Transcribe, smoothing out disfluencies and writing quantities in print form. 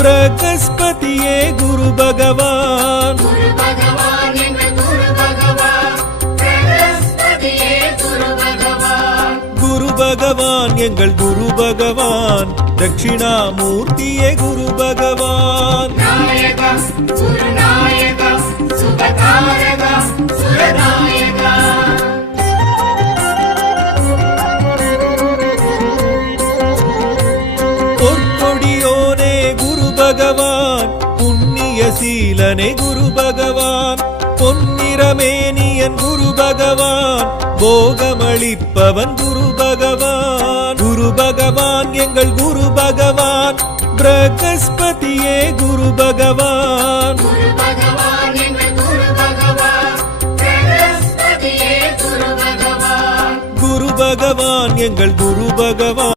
பிரகஸ்பதியே குரு பகவான். குரு பகவான் எங்கள் குரு பகவான், தட்சிணாமூர்த்தியே குரு பகவான். பொற்கொடியோனே குரு பகவான், புண்ணிய சீலனே குரு பகவான், பொன்னிறமேனியன் குரு பகவான், போகமளிப்பவன் குரு பகவான். குரு பகவான் எங்கள் குரு பகவான், பிரகஸ்பதியே குரு பகவான். குரு பகவான் எங்கள் குரு பகவான்.